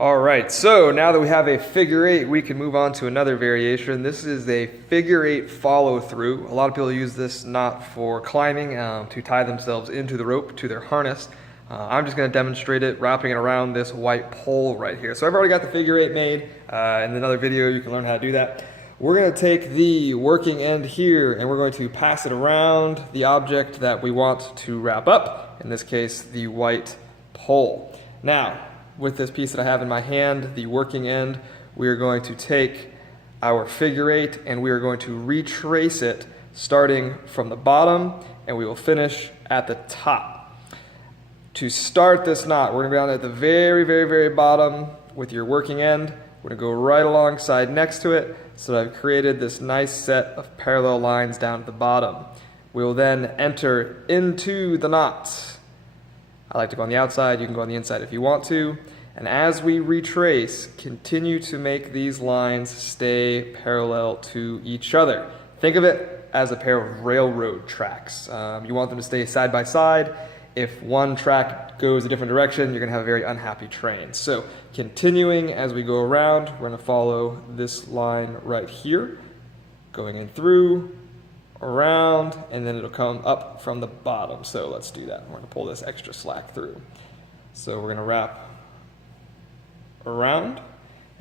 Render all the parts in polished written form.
All right, so now that we have a figure eight, we can move on to another variation. This is a figure eight follow through. A lot of people use this knot for climbing to tie themselves into the rope to their harness. I'm just going to demonstrate it, wrapping it around this white pole right here. So I've already got the figure eight made. In another video, you can learn how to do that. We're going to take the working end here and we're going to pass it around the object that we want to wrap up, in this case, the white pole. Now, with this piece that I have in my hand, the working end, we are going to take our figure eight and we are going to retrace it starting from the bottom, and we will finish at the top. To start this knot, we're going to be down at the very bottom with your working end. We're going to go right alongside next to it, so I've created this nice set of parallel lines down at the bottom. We will then enter into the knot. I like to go on the outside, you can go on the inside if you want to. And as we retrace, continue to make these lines stay parallel to each other. Think of it as a pair of railroad tracks. You want them to stay side by side. If one track goes a different direction, you're going to have a very unhappy train. So continuing as we go around, we're going to follow this line right here, going in through, around, and then it'll come up from the bottom. So let's do that. We're going to pull this extra slack through. So we're going to wrap around,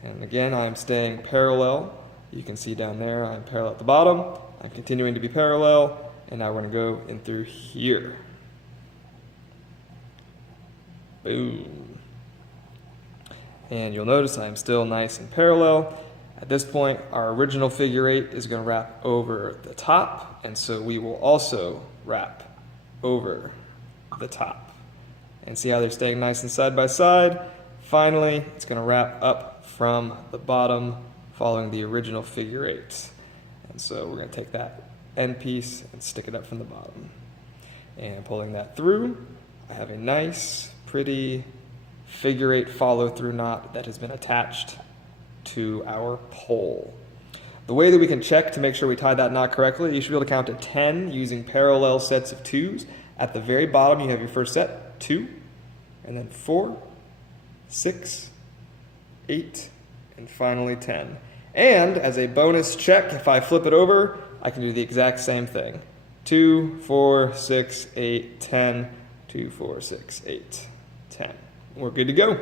and again I'm staying parallel. You can see down there I'm parallel at the bottom. I'm continuing to be parallel, and now we're going to go in through here. Boom. And you'll notice I'm still nice and parallel. At this point, our original figure eight is going to wrap over the top, and so we will also wrap over the top. And see how they're staying nice and side by side? Finally, it's going to wrap up from the bottom, following the original figure eight. And so we're going to take that end piece and stick it up from the bottom. And pulling that through, I have a nice, pretty figure eight follow through knot that has been attached to our pole. The way that we can check to make sure we tied that knot correctly, you should be able to count to 10 using parallel sets of 2s. At the very bottom, you have your first set, 2, and then 4, 6, 8, and finally 10. And as a bonus check, if I flip it over, I can do the exact same thing. 2, 4, 6, 8, 10, 2, 4, 6, 8, 10. We're good to go.